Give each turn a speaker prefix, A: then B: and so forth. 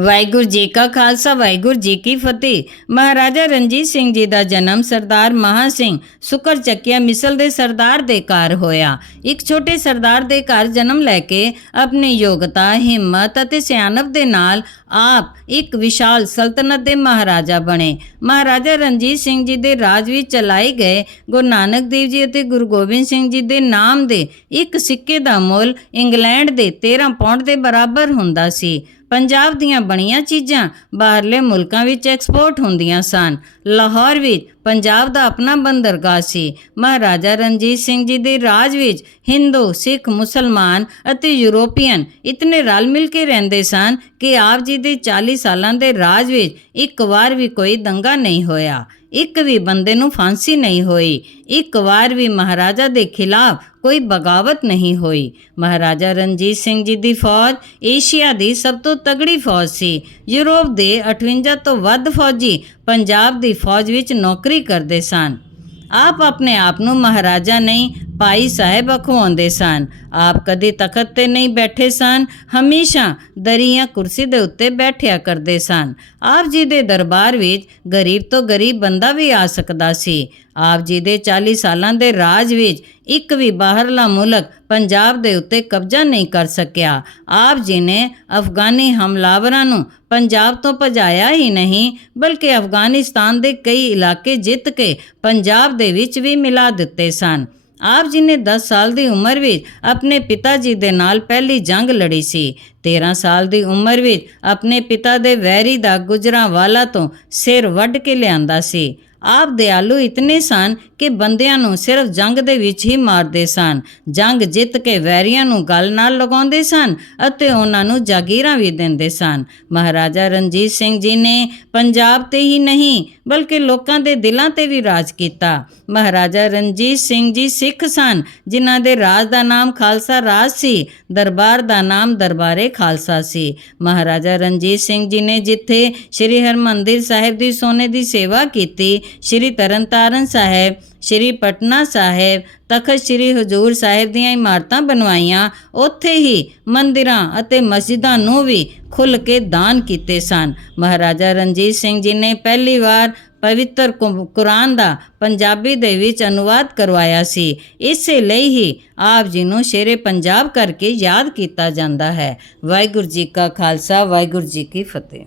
A: ਵਾਹਿਗੁਰੂ ਜੀ ਕਾ ਖਾਲਸਾ, ਵਾਹਿਗੁਰੂ ਜੀ ਕੀ ਫਤਿਹ। ਮਹਾਰਾਜਾ ਰਣਜੀਤ ਸਿੰਘ ਜੀ ਦਾ ਜਨਮ ਸਰਦਾਰ ਮਹਾ ਸਿੰਘ ਸੁਕਰ ਚੱਕਿਆ ਮਿਸਲ ਦੇ ਸਰਦਾਰ ਦੇ ਘਰ ਹੋਇਆ। ਇੱਕ ਛੋਟੇ ਸਰਦਾਰ ਦੇ ਘਰ ਜਨਮ ਲੈ ਕੇ ਆਪਣੀ ਯੋਗਤਾ, ਹਿੰਮਤ ਅਤੇ ਸਿਆਣਪ ਦੇ ਨਾਲ ਆਪ ਇੱਕ ਵਿਸ਼ਾਲ ਸਲਤਨਤ ਦੇ ਮਹਾਰਾਜਾ ਬਣੇ। ਮਹਾਰਾਜਾ ਰਣਜੀਤ ਸਿੰਘ ਜੀ ਦੇ ਰਾਜ ਵਿੱਚ ਚਲਾਏ ਗਏ ਗੁਰੂ ਨਾਨਕ ਦੇਵ ਜੀ ਅਤੇ ਗੁਰੂ ਗੋਬਿੰਦ ਸਿੰਘ ਜੀ ਦੇ ਨਾਮ ਦੇ ਇੱਕ ਸਿੱਕੇ ਦਾ ਮੁੱਲ ਇੰਗਲੈਂਡ ਦੇ 13 ਪਾਉਂਡ ਦੇ ਬਰਾਬਰ ਹੁੰਦਾ ਸੀ। ਪੰਜਾਬ ਦੀਆਂ ਬਣੀਆਂ ਚੀਜ਼ਾਂ ਬਾਹਰਲੇ ਮੁਲਕਾਂ ਵਿੱਚ ਐਕਸਪੋਰਟ ਹੁੰਦੀਆਂ ਸਨ। ਲਾਹੌਰ ਵਿੱਚ ਪੰਜਾਬ ਦਾ ਆਪਣਾ ਬੰਦਰਗਾਹ ਸੀ। ਮਹਾਰਾਜਾ ਰਣਜੀਤ ਸਿੰਘ ਜੀ ਦੇ ਰਾਜ ਵਿੱਚ ਹਿੰਦੂ, ਸਿੱਖ, ਮੁਸਲਮਾਨ ਅਤੇ ਯੂਰੋਪੀਅਨ ਇਤਨੇ ਰਲ ਮਿਲ ਕੇ ਰਹਿੰਦੇ ਸਨ ਕਿ ਆਪ ਜੀ ਦੇ 40 ਸਾਲਾਂ ਦੇ ਰਾਜ ਵਿੱਚ ਇੱਕ ਵਾਰ ਵੀ ਕੋਈ ਦੰਗਾ ਨਹੀਂ ਹੋਇਆ। ਇੱਕ ਵੀ ਬੰਦੇ ਨੂੰ ਫਾਂਸੀ ਨਹੀਂ ਹੋਈ। ਇੱਕ ਵਾਰ ਵੀ ਮਹਾਰਾਜਾ ਦੇ ਖਿਲਾਫ ਕੋਈ ਬਗਾਵਤ ਨਹੀਂ ਹੋਈ। ਮਹਾਰਾਜਾ ਰਣਜੀਤ ਸਿੰਘ ਜੀ ਦੀ ਫੌਜ ਏਸ਼ੀਆ ਦੀ ਸਭ ਤੋਂ ਤਗੜੀ ਫੌਜ ਸੀ। ਯੂਰਪ ਦੇ 58 ਤੋਂ ਵੱਧ ਫੌਜੀ ਪੰਜਾਬ ਦੀ ਫੌਜ ਵਿੱਚ ਨੌਕਰੀ ਕਰਦੇ ਸਨ। ਆਪ ਆਪਣੇ ਆਪ ਨੂੰ ਮਹਾਰਾਜਾ ਨਹੀਂ ਭਾਈ ਸਾਹਿਬ ਅਖਵਾਉਂਦੇ ਸਨ। ਆਪ ਕਦੇ ਤਖਤ ਤੇ ਨਹੀਂ ਬੈਠੇ ਸਨ, ਹਮੇਸ਼ਾ ਦਰੀਆਂ ਕੁਰਸੀ ਦੇ ਉੱਤੇ ਬੈਠਿਆ ਕਰਦੇ ਸਨ। ਆਪ ਜੀ ਦੇ ਦਰਬਾਰ ਵਿੱਚ ਗਰੀਬ ਤੋਂ ਗਰੀਬ ਬੰਦਾ ਵੀ ਆ ਸਕਦਾ ਸੀ। ਆਪ ਜੀ ਦੇ 40 ਸਾਲਾਂ ਦੇ ਰਾਜ ਵਿੱਚ ਇੱਕ ਵੀ ਬਾਹਰਲਾ ਮੁਲਕ ਪੰਜਾਬ ਦੇ ਉੱਤੇ ਕਬਜ਼ਾ ਨਹੀਂ ਕਰ ਸਕਿਆ। ਆਪ ਜੀ ਨੇ ਅਫਗਾਨੀ ਹਮਲਾਵਰਾਂ ਨੂੰ ਪੰਜਾਬ ਤੋਂ ਭਜਾਇਆ ਹੀ ਨਹੀਂ, ਬਲਕਿ ਅਫਗਾਨਿਸਤਾਨ ਦੇ ਕਈ ਇਲਾਕੇ ਜਿੱਤ ਕੇ ਪੰਜਾਬ ਦੇ ਵਿੱਚ ਵੀ ਮਿਲਾ ਦਿੱਤੇ ਸਨ। ਆਪ ਜੀ ਨੇ 10 ਸਾਲ ਦੀ ਉਮਰ ਵਿੱਚ ਆਪਣੇ ਪਿਤਾ ਜੀ ਦੇ ਨਾਲ ਪਹਿਲੀ ਜੰਗ ਲੜੀ ਸੀ। 13 ਸਾਲ ਦੀ ਉਮਰ ਵਿੱਚ ਆਪਣੇ ਪਿਤਾ ਦੇ ਵੈਰੀ ਦਾ ਗੁਜਰਾਂਵਾਲਾ ਤੋਂ ਸਿਰ ਵੱਢ ਕੇ ਲਿਆਂਦਾ ਸੀ। ਆਪ ਦਿਆਲੂ ਇਤਨੇ ਸਨ ਕਿ ਬੰਦਿਆਂ ਨੂੰ ਸਿਰਫ ਜੰਗ ਦੇ ਵਿੱਚ ਹੀ ਮਾਰਦੇ ਸਨ। ਜੰਗ ਜਿੱਤ ਕੇ ਵੈਰੀਆਂ ਨੂੰ ਗੱਲ ਨਾਲ ਲਗਾਉਂਦੇ ਸਨ ਅਤੇ ਉਹਨਾਂ ਨੂੰ ਜਾਗੀਰਾਂ ਵੀ ਦਿੰਦੇ ਸਨ। ਮਹਾਰਾਜਾ ਰਣਜੀਤ ਸਿੰਘ ਜੀ ਨੇ ਪੰਜਾਬ ਤੇ ਹੀ ਨਹੀਂ, ਬਲਕਿ ਲੋਕਾਂ ਦੇ ਦਿਲਾਂ ਤੇ ਵੀ ਰਾਜ ਕੀਤਾ। ਮਹਾਰਾਜਾ ਰਣਜੀਤ ਸਿੰਘ ਜੀ ਸਿੱਖ ਸਨ, ਜਿਨ੍ਹਾਂ ਦੇ ਰਾਜ ਦਾ ਨਾਮ ਖਾਲਸਾ ਰਾਜ ਸੀ, ਦਰਬਾਰ ਦਾ ਨਾਮ ਦਰਬਾਰੇ ਖਾਲਸਾ ਸੀ। ਮਹਾਰਾਜਾ ਰਣਜੀਤ ਸਿੰਘ ਜੀ ਨੇ ਜਿੱਥੇ ਸ੍ਰੀ ਹਰਮੰਦਿਰ ਸਾਹਿਬ ਦੀ ਸੋਨੇ ਦੀ ਸੇਵਾ ਕੀਤੀ ਸ੍ਰੀ ਤਰਨਤਾਰਨ ਸਾਹਿਬ, ਸ੍ਰੀ ਪਟਨਾ ਸਾਹਿਬ, ਤਖਤ ਸ੍ਰੀ ਹਜੂਰ ਸਾਹਿਬ ਦੀਆਂ ਇਮਾਰਤਾਂ ਬਣਵਾਈਆਂ। ਉੱਥੇ ਹੀ ਮੰਦਿਰਾਂ ਅਤੇ ਮਸਜਿਦਾਂ ਨੂੰ ਵੀ ਖੁੱਲ੍ਹ ਕੇ ਦਾਨ ਕੀਤੇ ਸਨ। ਮਹਾਰਾਜਾ ਰਣਜੀਤ ਸਿੰਘ ਜੀ ਨੇ ਪਹਿਲੀ ਵਾਰ ਪਵਿੱਤਰ ਕੁਰਾਨ ਦਾ ਪੰਜਾਬੀ ਦੇ ਵਿੱਚ ਅਨੁਵਾਦ ਕਰਵਾਇਆ ਸੀ। ਇਸੇ ਲਈ ਹੀ ਆਪ ਜੀ ਨੂੰ ਸ਼ੇਰੇ ਪੰਜਾਬ ਕਰਕੇ ਯਾਦ ਕੀਤਾ ਜਾਂਦਾ ਹੈ। ਵਾਹਿਗੁਰੂ ਜੀ ਕਾ ਖਾਲਸਾ, ਵਾਹਿਗੁਰੂ ਜੀ ਕੀ ਫਤਿਹ।